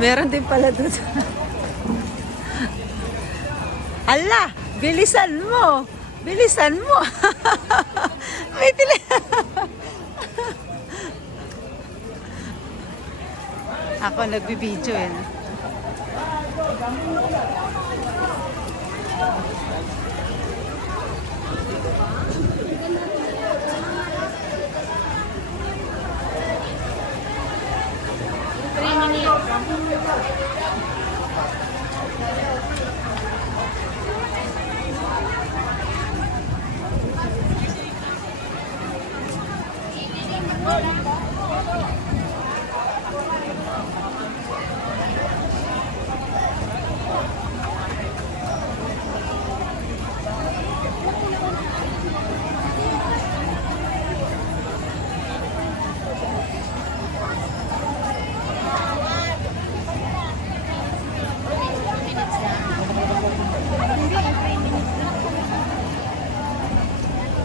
Meron din pala doon. Hala, bilisan mo. Bilisan mo. May tila. Ako nagbibideo eh.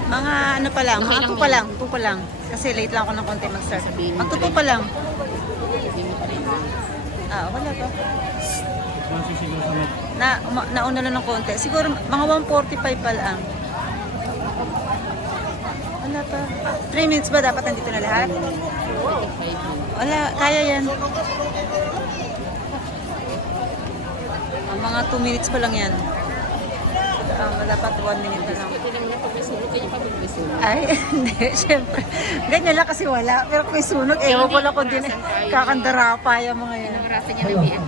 Mga ano pa lang, mga 2 pa lang, 2 pa lang. Kasi late lang ako ng konti mag-start. Mag 2 pa lang. Ah, wala pa. Nauna na ng konti. Siguro mga 1:45 pa lang. Wala pa. 3 minutes ba dapat nandito na lahat? Wala, kaya yan. Mga 2 minutes pa lang yan. Dapat 1 minute na lang. Ay, hindi, syempre. Ganyan lang kasi wala. Pero kung sunog, ewan ko lang kung din kakandarapa yung mga yan. Rasa niya na biyan.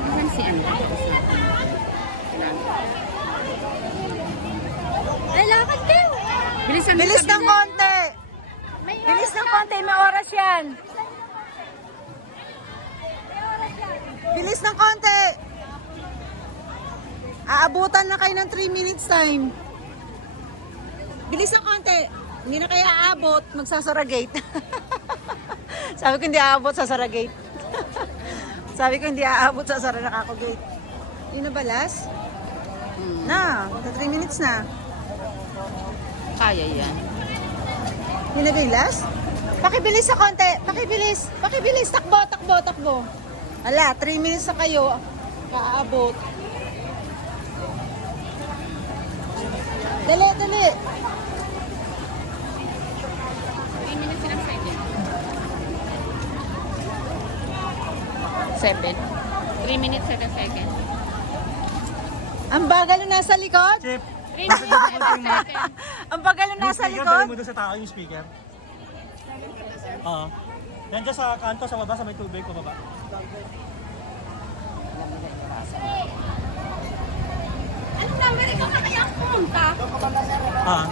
Naman si Anda. Ay, lakad kayo! Bilis ng konti! Bilis ng konti, may oras yan! Bilis ng konti! Aabutan na kayo ng 3 minutes time. Bilis ng konti. Hindi na kayo aabot, magsasara gate. Sabi ko hindi aabot, sasara gate. Sabi ko hindi aabot, sasara na kako gate. Hindi na ba last? Na, 3 minutes na. Kaya yan. Hindi na ba yung last? Pakibilis sa konti, pakibilis. Pakibilis, takbo, takbo, takbo. Hala, 3 minutes na kayo. Kaabot. Dali, dali. 3 minutes and a second. 7. 3 minutes and a second. Ang bagal na nasa likod. Chip, 3 minutes and a second. Ang bagal na nasa speaker, likod. mo doon sa tao yung speaker. Oo. Yan dyan sa kanto, sa baba, sa may tubig, pababa. Anong number? Ikaw na kaya ang pumunta? Ah.